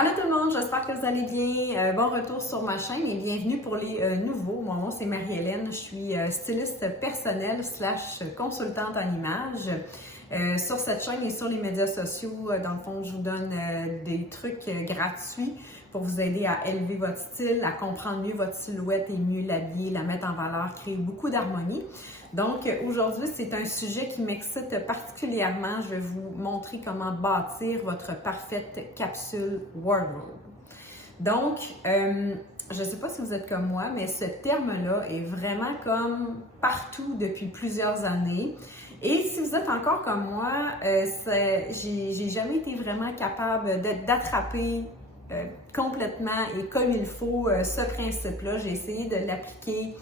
Allô tout le monde, j'espère que vous allez bien. Bon retour sur ma chaîne et bienvenue pour les nouveaux. Mon nom c'est Marie-Hélène, je suis styliste personnelle slash consultante en images. Sur cette chaîne et sur les médias sociaux, dans le fond, je vous donne des trucs gratuits pour vous aider à élever votre style, à comprendre mieux votre silhouette et mieux l'habiller, la mettre en valeur, créer beaucoup d'harmonie. Donc aujourd'hui, c'est un sujet qui m'excite particulièrement. Je vais vous montrer comment bâtir votre parfaite capsule wardrobe. Donc, je ne sais pas si vous êtes comme moi, mais ce terme-là est vraiment comme partout depuis plusieurs années. Et si vous êtes encore comme moi, j'ai jamais été vraiment capable d'attraper complètement et comme il faut ce principe-là. J'ai essayé de l'appliquer.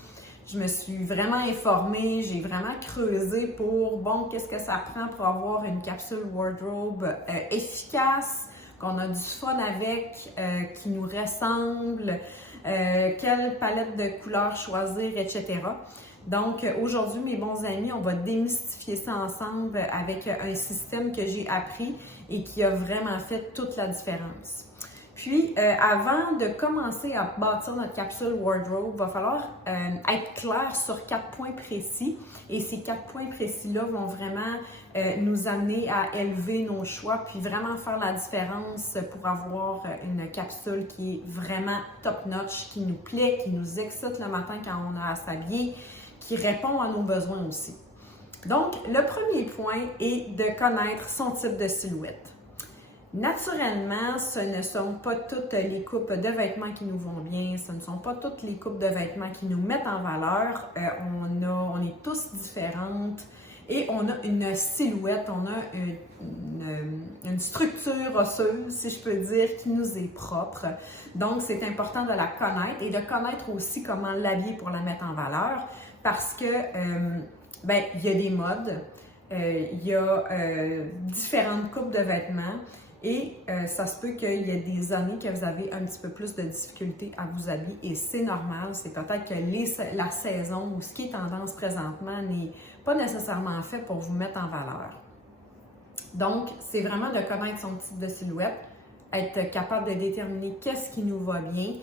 Je me suis vraiment informée, j'ai vraiment creusé pour, bon, qu'est-ce que ça prend pour avoir une capsule wardrobe efficace, qu'on a du fun avec, qui nous ressemble, quelle palette de couleurs choisir, etc. Donc, aujourd'hui, mes bons amis, on va démystifier ça ensemble avec un système que j'ai appris et qui a vraiment fait toute la différence. Puis, avant de commencer à bâtir notre capsule wardrobe, il va falloir être clair sur 4 points précis. Et ces 4 points précis-là vont vraiment nous amener à élever nos choix, puis vraiment faire la différence pour avoir une capsule qui est vraiment top-notch, qui nous plaît, qui nous excite le matin quand on a à s'habiller, qui répond à nos besoins aussi. Donc, le premier point est de connaître son type de silhouette. Naturellement, ce ne sont pas toutes les coupes de vêtements qui nous vont bien, ce ne sont pas toutes les coupes de vêtements qui nous mettent en valeur. On est tous différentes et on a une silhouette, on a une structure osseuse, si je peux dire, qui nous est propre. Donc, c'est important de la connaître et de connaître aussi comment l'habiller pour la mettre en valeur parce que, il y a des modes, il y a différentes coupes de vêtements. Et ça se peut qu'il y ait des années que vous avez un petit peu plus de difficultés à vous habiller et c'est normal. C'est peut-être que la saison ou ce qui est tendance présentement n'est pas nécessairement fait pour vous mettre en valeur. Donc, c'est vraiment de connaître son type de silhouette, être capable de déterminer qu'est-ce qui nous va bien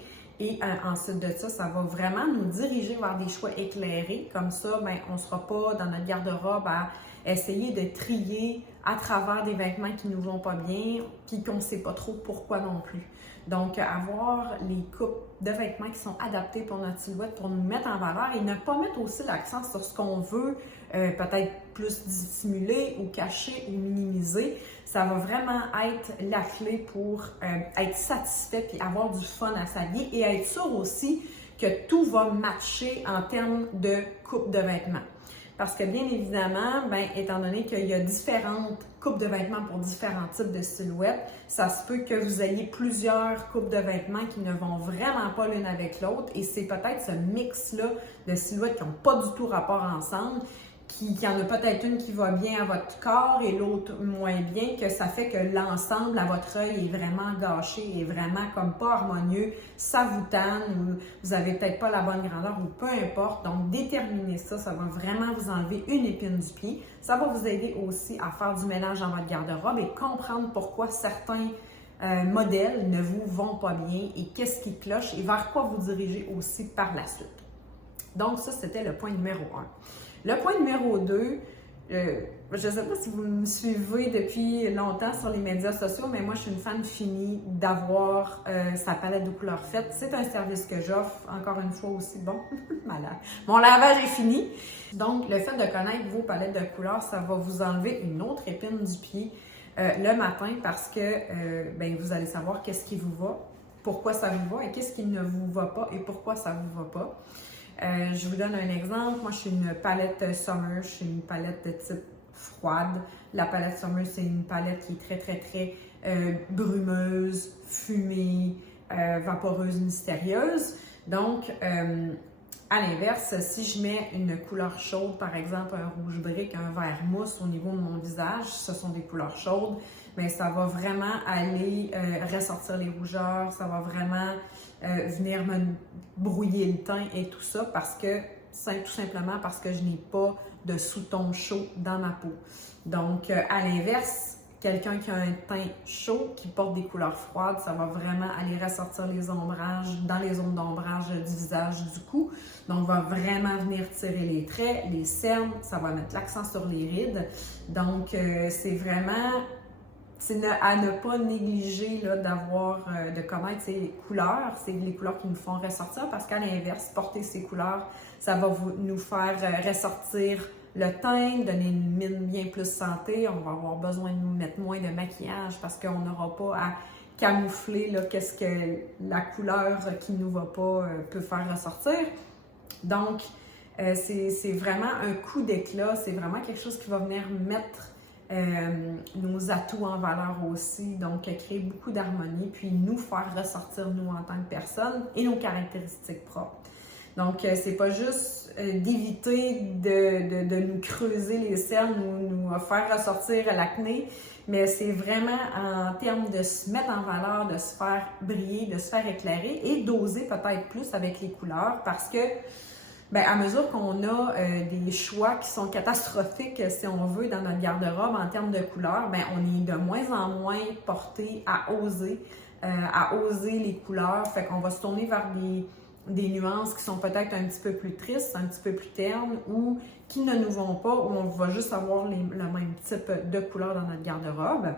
et ensuite de ça, ça va vraiment nous diriger vers des choix éclairés. Comme ça, on ne sera pas dans notre garde-robe à essayer de trier à travers des vêtements qui ne nous vont pas bien, qu'on ne sait pas trop pourquoi non plus. Donc, avoir les coupes de vêtements qui sont adaptées pour notre silhouette, pour nous mettre en valeur et ne pas mettre aussi l'accent sur ce qu'on veut, peut-être plus dissimuler ou cacher ou minimiser. Ça va vraiment être la clé pour être satisfait puis avoir du fun à s'habiller et être sûr aussi que tout va matcher en termes de coupe de vêtements. Parce que bien évidemment, étant donné qu'il y a différentes coupes de vêtements pour différents types de silhouettes, ça se peut que vous ayez plusieurs coupes de vêtements qui ne vont vraiment pas l'une avec l'autre et c'est peut-être ce mix-là de silhouettes qui n'ont pas du tout rapport ensemble, qu'il y en a peut-être une qui va bien à votre corps et l'autre moins bien, que ça fait que l'ensemble à votre œil est vraiment gâché, est vraiment comme pas harmonieux, ça vous tanne ou vous avez peut-être pas la bonne grandeur ou peu importe. Donc, déterminer ça, ça va vraiment vous enlever une épine du pied. Ça va vous aider aussi à faire du ménage dans votre garde-robe et comprendre pourquoi certains modèles ne vous vont pas bien et qu'est-ce qui cloche et vers quoi vous dirigez aussi par la suite. Donc, ça, c'était le point numéro 1. Le point numéro 2, je ne sais pas si vous me suivez depuis longtemps sur les médias sociaux, mais moi, je suis une fan finie d'avoir sa palette de couleurs faite. C'est un service que j'offre, encore une fois aussi. Bon, malade. Mon lavage est fini. Donc, le fait de connaître vos palettes de couleurs, ça va vous enlever une autre épine du pied le matin parce que vous allez savoir qu'est-ce qui vous va, pourquoi ça vous va et qu'est-ce qui ne vous va pas et pourquoi ça ne vous va pas. Je vous donne un exemple. Moi, je suis une palette Summer. Je suis une palette de type froide. La palette Summer, c'est une palette qui est très brumeuse, fumée, vaporeuse, mystérieuse. Donc, à l'inverse, si je mets une couleur chaude, par exemple un rouge brique, un vert mousse au niveau de mon visage, ce sont des couleurs chaudes, mais ça va vraiment aller ressortir les rougeurs, ça va vraiment venir me brouiller le teint et tout ça parce que, tout simplement parce que je n'ai pas de sous-ton chaud dans ma peau. Donc, à l'inverse, Quelqu'un qui a un teint chaud, qui porte des couleurs froides, ça va vraiment aller ressortir les ombrages dans les zones d'ombrage du visage, du cou. Donc, va vraiment venir tirer les traits, les cernes, ça va mettre l'accent sur les rides. Donc, c'est vraiment à ne pas négliger d'avoir, de connaître ces couleurs. C'est les couleurs qui nous font ressortir parce qu'à l'inverse, porter ces couleurs, ça va nous faire ressortir le teint, donner une mine bien plus santé. On va avoir besoin de nous mettre moins de maquillage parce qu'on n'aura pas à camoufler qu'est-ce que la couleur qui nous va pas peut faire ressortir. Donc, c'est vraiment un coup d'éclat. C'est vraiment quelque chose qui va venir mettre nos atouts en valeur aussi, donc créer beaucoup d'harmonie, puis nous faire ressortir nous en tant que personne et nos caractéristiques propres. Donc, c'est pas juste d'éviter de nous creuser les cernes ou nous faire ressortir l'acné, mais c'est vraiment en termes de se mettre en valeur, de se faire briller, de se faire éclairer et d'oser peut-être plus avec les couleurs parce que à mesure qu'on a des choix qui sont catastrophiques, si on veut, dans notre garde-robe en termes de couleurs, on est de moins en moins porté à oser les couleurs. Fait qu'on va se tourner vers des nuances qui sont peut-être un petit peu plus tristes, un petit peu plus ternes ou qui ne nous vont pas, où on va juste avoir le même type de couleurs dans notre garde-robe.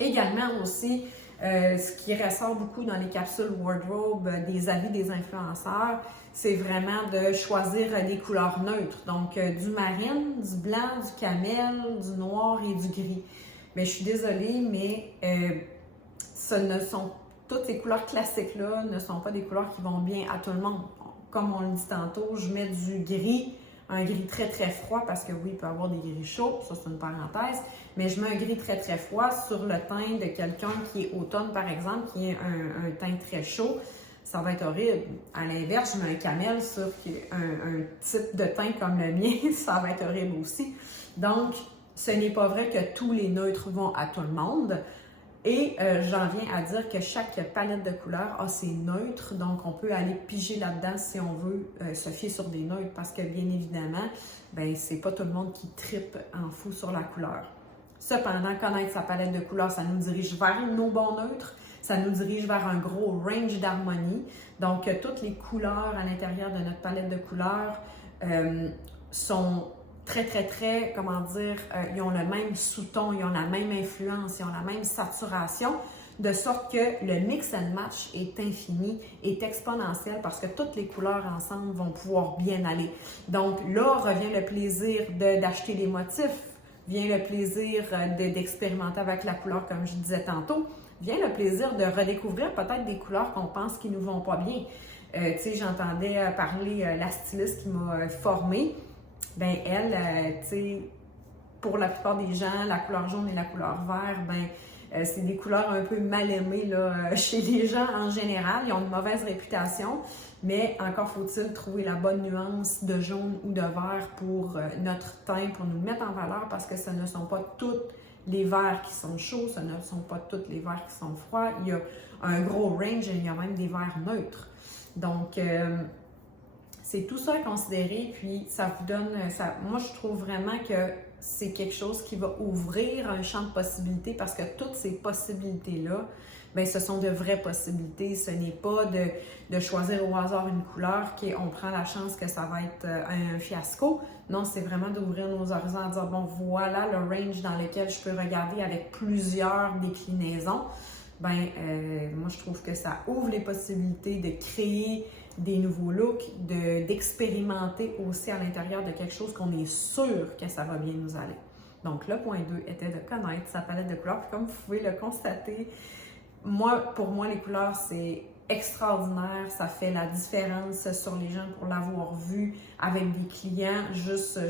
Également aussi, ce qui ressort beaucoup dans les capsules wardrobe, des avis des influenceurs, c'est vraiment de choisir des couleurs neutres. Donc, du marine, du blanc, du camel, du noir et du gris. Mais je suis désolée, mais toutes ces couleurs classiques-là ne sont pas des couleurs qui vont bien à tout le monde. Comme on le dit tantôt, je mets du gris, un gris très très froid parce que oui, il peut y avoir des gris chauds, ça c'est une parenthèse, mais je mets un gris très très froid sur le teint de quelqu'un qui est automne par exemple, qui est un teint très chaud, ça va être horrible. À l'inverse, je mets un camel sur un type de teint comme le mien, ça va être horrible aussi. Donc, ce n'est pas vrai que tous les neutres vont à tout le monde. Et j'en viens à dire que chaque palette de couleurs a ses neutres, donc on peut aller piger là-dedans si on veut se fier sur des neutres parce que bien évidemment, c'est pas tout le monde qui trippe en fou sur la couleur. Cependant, connaître sa palette de couleurs, ça nous dirige vers nos bons neutres, ça nous dirige vers un gros range d'harmonie. Donc, toutes les couleurs à l'intérieur de notre palette de couleurs sont très, très, très, ils ont le même sous-ton, ils ont la même influence, ils ont la même saturation, de sorte que le mix and match est infini, est exponentiel parce que toutes les couleurs ensemble vont pouvoir bien aller. Donc là, revient le plaisir d'acheter des motifs, vient le plaisir d'expérimenter avec la couleur, comme je disais tantôt, vient le plaisir de redécouvrir peut-être des couleurs qu'on pense qui ne nous vont pas bien. J'entendais parler la styliste qui m'a formée. Elle, pour la plupart des gens, la couleur jaune et la couleur vert, c'est des couleurs un peu mal aimées chez les gens en général. Ils ont une mauvaise réputation, mais encore faut-il trouver la bonne nuance de jaune ou de vert pour notre teint, pour nous mettre en valeur, parce que ce ne sont pas tous les verts qui sont chauds, ce ne sont pas tous les verts qui sont froids. Il y a un gros range et il y a même des verts neutres. Donc, c'est tout ça à considérer, puis ça vous donne, moi je trouve vraiment que c'est quelque chose qui va ouvrir un champ de possibilités parce que toutes ces possibilités-là, ce sont de vraies possibilités. Ce n'est pas de choisir au hasard une couleur on prend la chance que ça va être un fiasco. Non, c'est vraiment d'ouvrir nos horizons à dire, bon, voilà le range dans lequel je peux regarder avec plusieurs déclinaisons. Moi je trouve que ça ouvre les possibilités de créer des nouveaux looks, d'expérimenter aussi à l'intérieur de quelque chose qu'on est sûr que ça va bien nous aller. Donc, le point 2 était de connaître sa palette de couleurs. Puis comme vous pouvez le constater, pour moi, les couleurs, c'est extraordinaire. Ça fait la différence sur les gens pour l'avoir vu avec des clients. Juste,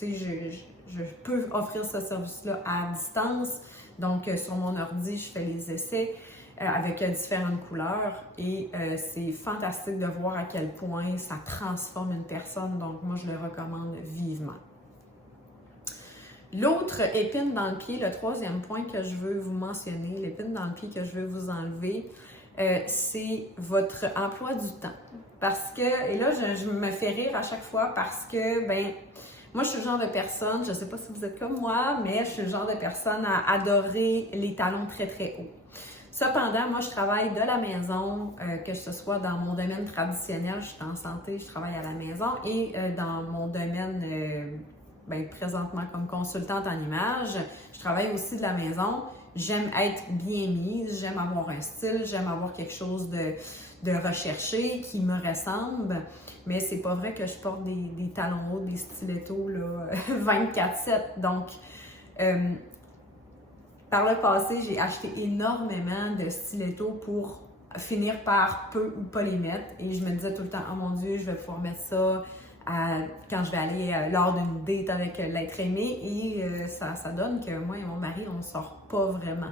je peux offrir ce service-là à distance. Donc, sur mon ordi, je fais les essais avec différentes couleurs et c'est fantastique de voir à quel point ça transforme une personne. Donc, moi, je le recommande vivement. L'autre épine dans le pied, le troisième point que je veux vous mentionner, l'épine dans le pied que je veux vous enlever, c'est votre emploi du temps. Parce que, et là, je me fais rire à chaque fois parce que, Moi, je suis le genre de personne, je ne sais pas si vous êtes comme moi, mais je suis le genre de personne à adorer les talons très, très hauts. Cependant, moi, je travaille de la maison, que ce soit dans mon domaine traditionnel, je suis en santé, je travaille à la maison, et dans mon domaine, présentement comme consultante en image, je travaille aussi de la maison. J'aime être bien mise, j'aime avoir un style, j'aime avoir quelque chose de recherché qui me ressemble. Mais c'est pas vrai que je porte des talons hauts, des stilettos là, 24/7. Donc, par le passé, j'ai acheté énormément de stilettos pour finir par peu ou pas les mettre. Et je me disais tout le temps, oh mon Dieu, je vais pouvoir mettre ça quand je vais aller lors d'une date avec l'être aimé. Et ça donne que moi et mon mari, on ne sort pas vraiment.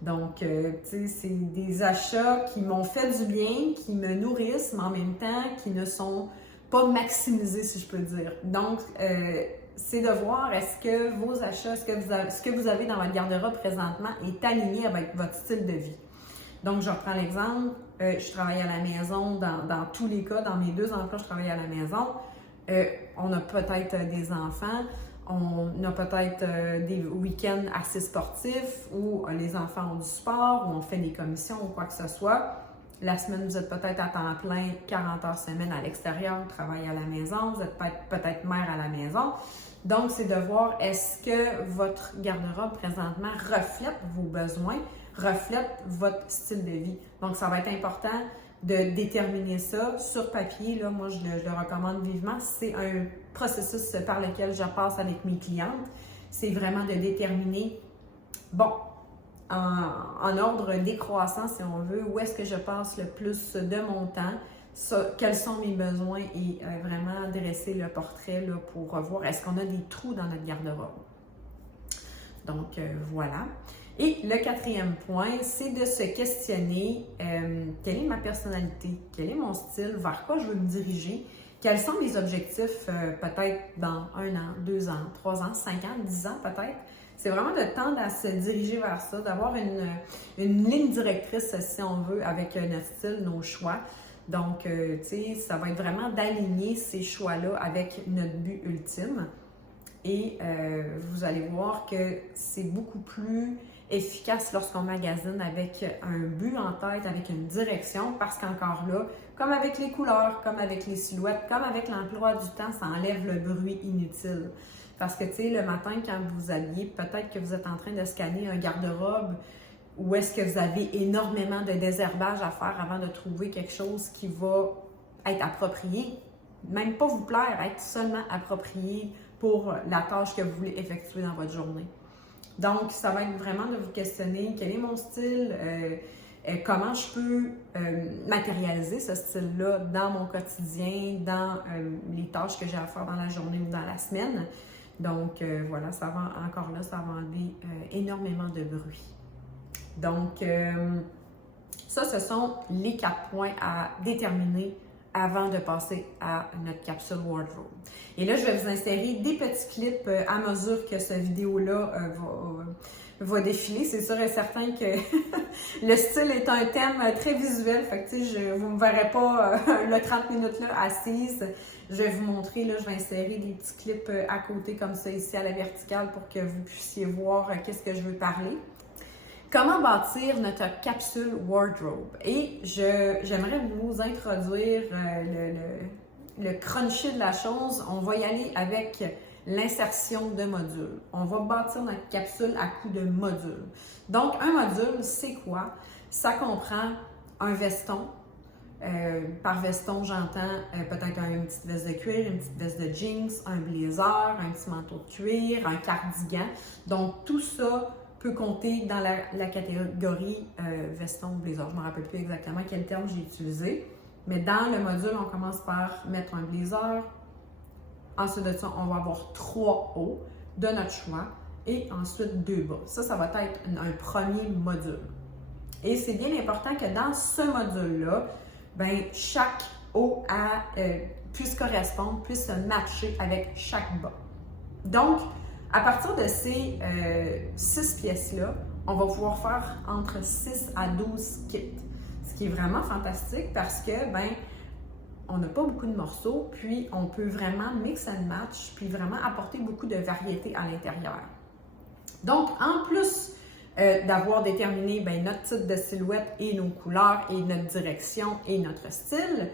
Donc, tu sais, c'est des achats qui m'ont fait du bien, qui me nourrissent, mais en même temps, qui ne sont pas maximisés, si je peux dire. Donc, c'est de voir est-ce que vos achats, ce que vous avez dans votre garde-robe présentement est aligné avec votre style de vie. Donc, je reprends l'exemple. Je travaille à la maison dans tous les cas. Dans mes 2 emplois, je travaille à la maison. On a peut-être des enfants. On a peut-être des week-ends assez sportifs où les enfants ont du sport, où on fait des commissions ou quoi que ce soit. La semaine, vous êtes peut-être à temps plein, 40 heures semaine à l'extérieur, vous travaillez à la maison, vous êtes peut-être mère à la maison. Donc, c'est de voir est-ce que votre garde-robe présentement reflète vos besoins, reflète votre style de vie. Donc, ça va être important de déterminer ça sur papier. Là, moi, je le recommande vivement. C'est un processus par lequel je passe avec mes clientes. C'est vraiment de déterminer, bon, en ordre décroissant, si on veut, où est-ce que je passe le plus de mon temps, quels sont mes besoins et vraiment dresser le portrait là, pour voir est-ce qu'on a des trous dans notre garde-robe. Donc, voilà. Et le 4e point, c'est de se questionner quelle est ma personnalité, quel est mon style, vers quoi je veux me diriger, quels sont mes objectifs peut-être dans 1 an, 2 ans, 3 ans, 5 ans, 10 ans peut-être. C'est vraiment de tendre à se diriger vers ça, d'avoir une ligne directrice, si on veut, avec notre style, nos choix. Donc, tu sais, ça va être vraiment d'aligner ces choix-là avec notre but ultime. Et vous allez voir que c'est beaucoup plus efficace lorsqu'on magasine avec un but en tête, avec une direction, parce qu'encore là, comme avec les couleurs, comme avec les silhouettes, comme avec l'emploi du temps, ça enlève le bruit inutile. Parce que, tu sais, le matin, quand vous vous habillez, peut-être que vous êtes en train de scanner un garde-robe où est-ce que vous avez énormément de désherbage à faire avant de trouver quelque chose qui va être approprié. Même pas vous plaire, être seulement approprié pour la tâche que vous voulez effectuer dans votre journée. Donc, ça va être vraiment de vous questionner quel est mon style, comment je peux matérialiser ce style-là dans mon quotidien, dans les tâches que j'ai à faire dans la journée ou dans la semaine. Donc, voilà, ça va encore là, ça va enlever énormément de bruit. Donc, ça, ce sont les 4 points à déterminer avant de passer à notre capsule wardrobe. Et là, je vais vous insérer des petits clips à mesure que cette vidéo-là va défiler. C'est sûr et certain que le style est un thème très visuel. Fait que, tu sais, vous ne me verrez pas le 30 minutes là assise. Je vais vous montrer, là, je vais insérer des petits clips à côté comme ça ici à la verticale pour que vous puissiez voir qu'est-ce que je veux parler. Comment bâtir notre capsule wardrobe? Et j'aimerais vous introduire le crunchy de la chose. On va y aller avec l'insertion de modules. On va bâtir notre capsule à coup de modules. Donc, un module, c'est quoi? Ça comprend un veston. Par veston, j'entends peut-être une petite veste de cuir, une petite veste de jeans, un blazer, un petit manteau de cuir, un cardigan. Donc, tout ça peut compter dans la catégorie veston ou blazer. Je ne me rappelle plus exactement quel terme j'ai utilisé. Mais dans le module, on commence par mettre un blazer. Ensuite de ça, on va avoir 3 hauts de notre choix et ensuite 2 bas. Ça va être un premier module. Et c'est bien important que dans ce module-là, chaque haut puisse correspondre, puisse se matcher avec chaque bas. Donc, à partir de ces 6 pièces-là, on va pouvoir faire entre 6 à 12 kits. Ce qui est vraiment fantastique parce que, on n'a pas beaucoup de morceaux, puis on peut vraiment mix and match, puis vraiment apporter beaucoup de variété à l'intérieur. Donc, en plus d'avoir déterminé notre type de silhouette et nos couleurs et notre direction et notre style,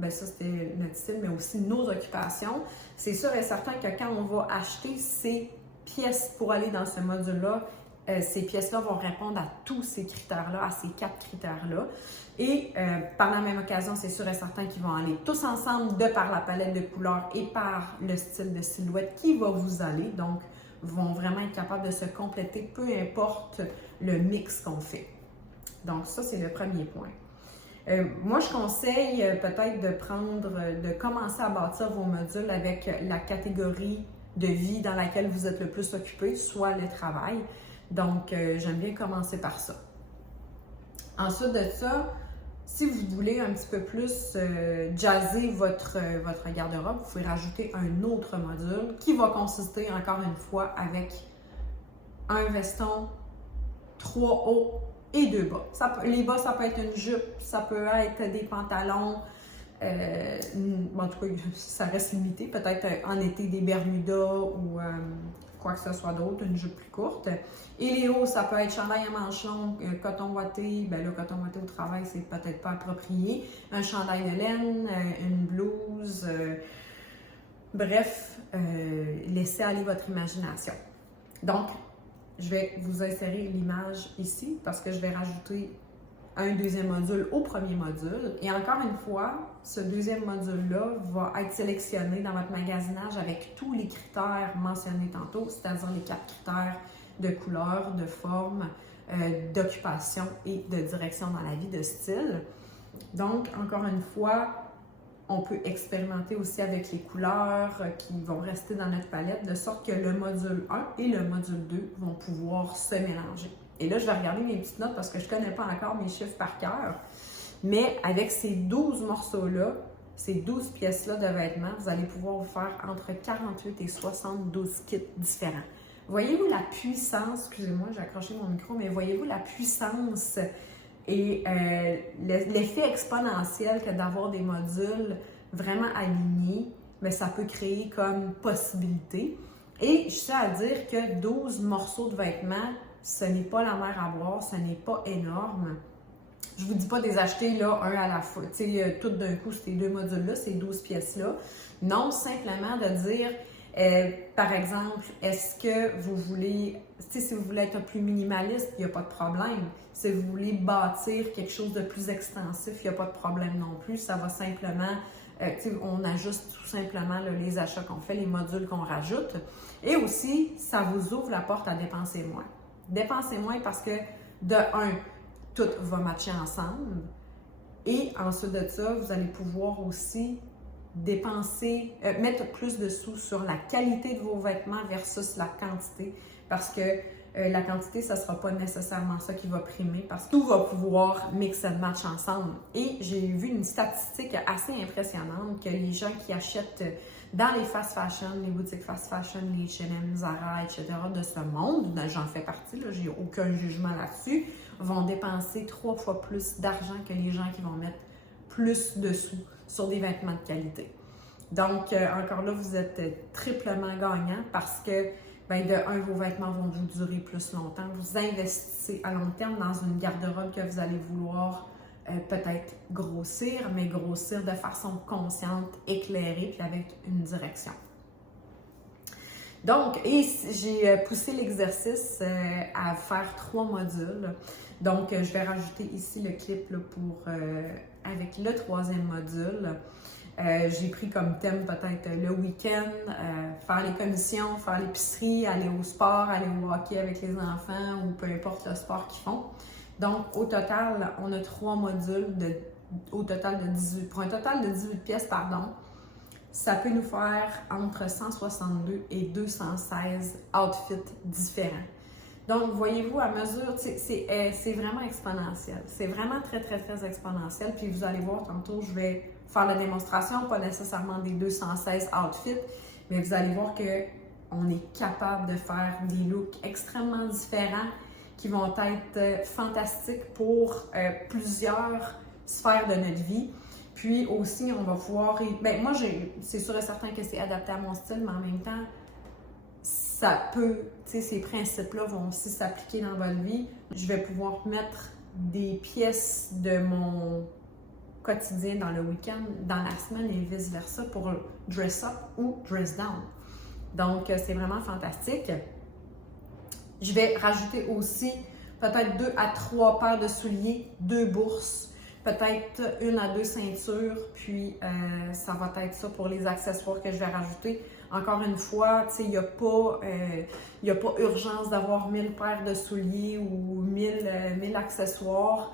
ça c'était notre style, mais aussi nos occupations, c'est sûr et certain que quand on va acheter ces pièces pour aller dans ce module-là, ces pièces-là vont répondre à tous ces critères-là, à ces 4 critères-là. Et par la même occasion, c'est sûr et certain qu'ils vont aller tous ensemble de par la palette de couleurs et par le style de silhouette qui va vous aller. Donc, vont vraiment être capables de se compléter, peu importe le mix qu'on fait. Donc, ça, c'est le premier point. Moi, je conseille peut-être de commencer à bâtir vos modules avec la catégorie de vie dans laquelle vous êtes le plus occupé, soit le travail. Donc, j'aime bien commencer par ça. Ensuite de ça, si vous voulez un petit peu plus jazzer votre garde-robe, vous pouvez rajouter un autre module qui va consister, encore une fois, avec un veston, 3 hauts et 2 bas. Les bas, ça peut être une jupe, ça peut être des pantalons. En tout cas, ça reste limité. Peut-être en été des bermudas ou quoi que ce soit d'autre, une jupe plus courte. Et les hauts, ça peut être chandail à manches longues, coton ouaté. Le coton ouaté au travail, c'est peut-être pas approprié. Un chandail de laine, une blouse. Bref, laissez aller votre imagination. Donc, je vais vous insérer l'image ici parce que je vais rajouter un deuxième module au premier module. Et encore une fois, ce deuxième module-là va être sélectionné dans votre magasinage avec tous les critères mentionnés tantôt, c'est-à-dire les 4 critères de couleur, de forme, d'occupation et de direction dans la vie, de style. Donc, encore une fois, on peut expérimenter aussi avec les couleurs qui vont rester dans notre palette, de sorte que le module 1 et le module 2 vont pouvoir se mélanger. Et là, je vais regarder mes petites notes parce que je ne connais pas encore mes chiffres par cœur. Mais avec ces 12 morceaux-là, ces 12 pièces-là de vêtements, vous allez pouvoir vous faire entre 48 et 72 kits différents. Voyez-vous la puissance, excusez-moi, j'ai accroché mon micro, mais voyez-vous la puissance et l'effet exponentiel que d'avoir des modules vraiment alignés, mais ça peut créer comme possibilité. Et je tiens à dire que 12 morceaux de vêtements, ce n'est pas la mer à boire, ce n'est pas énorme. Je ne vous dis pas de les acheter là, un à la fois, tout d'un coup, ces 2 modules-là, ces 12 pièces-là. Non, simplement de dire, par exemple, est-ce que vous voulez, si vous voulez être plus minimaliste, il n'y a pas de problème. Si vous voulez bâtir quelque chose de plus extensif, il n'y a pas de problème non plus. Ça va simplement, on ajuste tout simplement là, les achats qu'on fait, les modules qu'on rajoute. Et aussi, ça vous ouvre la porte à dépenser moins. Dépensez moins parce que, de un, tout va matcher ensemble. Et ensuite de ça, vous allez pouvoir aussi dépenser, mettre plus de sous sur la qualité de vos vêtements versus la quantité. Parce que la quantité, ça ne sera pas nécessairement ça qui va primer parce que tout va pouvoir mix and match ensemble. Et j'ai vu une statistique assez impressionnante que les gens qui achètent dans les fast fashion, les boutiques fast fashion, les H&M, Zara, etc. de ce monde, j'en fais partie, là, j'ai aucun jugement là-dessus, vont dépenser 3 fois plus d'argent que les gens qui vont mettre plus de sous sur des vêtements de qualité. Donc, encore là, vous êtes triplement gagnant parce que, de un, vos vêtements vont vous durer plus longtemps. Vous investissez à long terme dans une garde-robe que vous allez vouloir peut-être grossir, mais grossir de façon consciente, éclairée, puis avec une direction. Donc, j'ai poussé l'exercice à faire 3 modules. Donc, je vais rajouter ici le clip là, avec le 3e module. J'ai pris comme thème peut-être le week-end, faire les commissions, faire l'épicerie, aller au sport, aller au hockey avec les enfants ou peu importe le sport qu'ils font. Donc, au total, on a 3 modules pour un total de 18 pièces, pardon. Ça peut nous faire entre 162 et 216 outfits différents. Donc, voyez-vous, à mesure, c'est vraiment exponentiel. C'est vraiment très, très, très exponentiel. Puis vous allez voir, tantôt, je vais faire la démonstration, pas nécessairement des 216 outfits, mais vous allez voir qu'on est capable de faire des looks extrêmement différents qui vont être fantastiques pour plusieurs sphères de notre vie. Puis aussi, on va pouvoir... Ben moi, c'est sûr et certain que c'est adapté à mon style, mais en même temps, ça peut, tu sais, ces principes-là vont aussi s'appliquer dans votre vie. Je vais pouvoir mettre des pièces de mon quotidien dans le week-end, dans la semaine et vice-versa pour dress up ou dress down. Donc, c'est vraiment fantastique. Je vais rajouter aussi peut-être 2 à 3 paires de souliers, 2 bourses, peut-être 1 à 2 ceintures, puis ça va être ça pour les accessoires que je vais rajouter. Encore une fois, tu sais, il n'y a pas urgence d'avoir 1000 paires de souliers ou 1000 accessoires.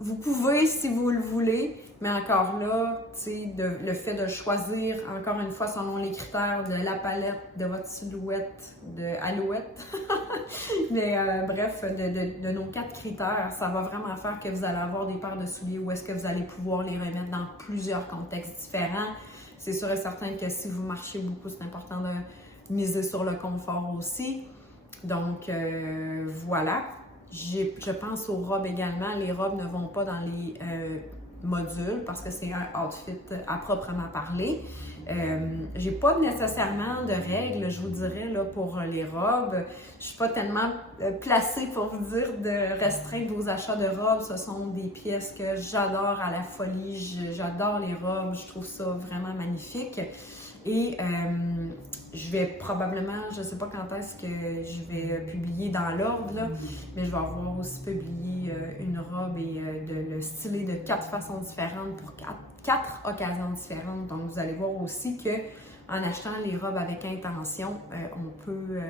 Vous pouvez si vous le voulez, mais encore là, tu sais, le fait de choisir, encore une fois, selon les critères de la palette, de votre silhouette, de Alouette, mais bref, de nos 4 critères, ça va vraiment faire que vous allez avoir des paires de souliers où est-ce que vous allez pouvoir les remettre dans plusieurs contextes différents. C'est sûr et certain que si vous marchez beaucoup, c'est important de miser sur le confort aussi. Donc, voilà. Je pense aux robes également. Les robes ne vont pas dans les modules parce que c'est un outfit à proprement parler. J'ai pas nécessairement de règles, je vous dirais, là, pour les robes. Je suis pas tellement placée pour vous dire de restreindre vos achats de robes. Ce sont des pièces que j'adore à la folie. J'adore les robes. Je trouve ça vraiment magnifique. Et je vais probablement, je ne sais pas quand est-ce que je vais publier dans l'ordre, là, mais je vais avoir aussi publié une robe et le styler de 4 façons différentes pour 4 occasions différentes. Donc, vous allez voir aussi que en achetant les robes avec intention, on peut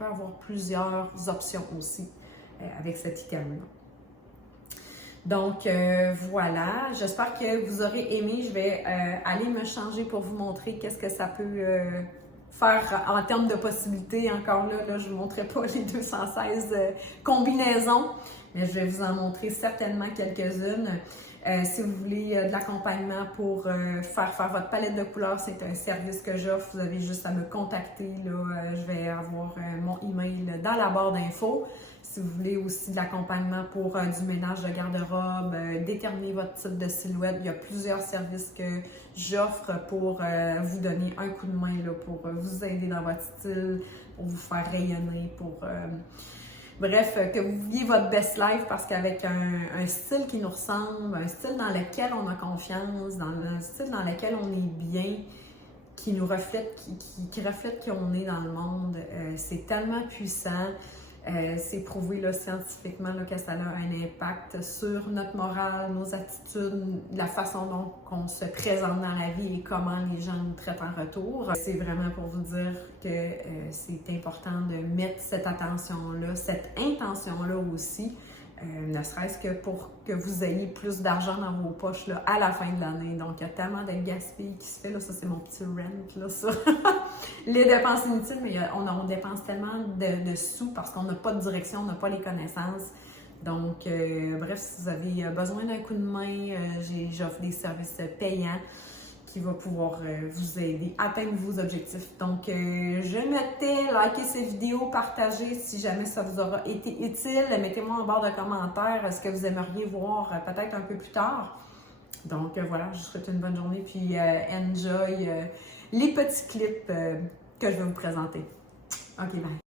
avoir plusieurs options aussi avec cet item-là. Donc, voilà. J'espère que vous aurez aimé. Je vais aller me changer pour vous montrer qu'est-ce que ça peut faire en termes de possibilités. Encore là, je ne vous montrerai pas les 216 combinaisons, mais je vais vous en montrer certainement quelques-unes. Si vous voulez de l'accompagnement pour faire votre palette de couleurs, c'est un service que j'offre. Vous avez juste à me contacter. Là, je vais avoir mon email dans la barre d'infos. Si vous voulez aussi de l'accompagnement pour du ménage de garde-robe, déterminer votre type de silhouette, il y a plusieurs services que j'offre pour vous donner un coup de main, là, pour vous aider dans votre style, pour vous faire rayonner, pour... Bref, que vous viviez votre best life parce qu'avec un style qui nous ressemble, un style dans lequel on a confiance, un style dans lequel on est bien, qui nous reflète, qui reflète qui on est dans le monde, c'est tellement puissant. C'est prouvé là, scientifiquement là, que ça a un impact sur notre morale, nos attitudes, la façon dont on se présente dans la vie et comment les gens nous traitent en retour. C'est vraiment pour vous dire que c'est important de mettre cette attention-là, cette intention-là aussi, ne serait-ce que pour que vous ayez plus d'argent dans vos poches là, à la fin de l'année. Donc, il y a tellement de gaspillage qui se fait. Là, ça, c'est mon petit rant là, sur les dépenses inutiles, mais on dépense tellement de sous parce qu'on n'a pas de direction, on n'a pas les connaissances. Donc, bref, si vous avez besoin d'un coup de main, j'offre des services payants qui va pouvoir vous aider à atteindre vos objectifs. Donc, je mettais, likez cette vidéo, partagez si jamais ça vous aura été utile. Mettez-moi en barre de commentaires ce que vous aimeriez voir peut-être un peu plus tard. Donc, voilà, je vous souhaite une bonne journée puis enjoy les petits clips que je vais vous présenter. OK, bye!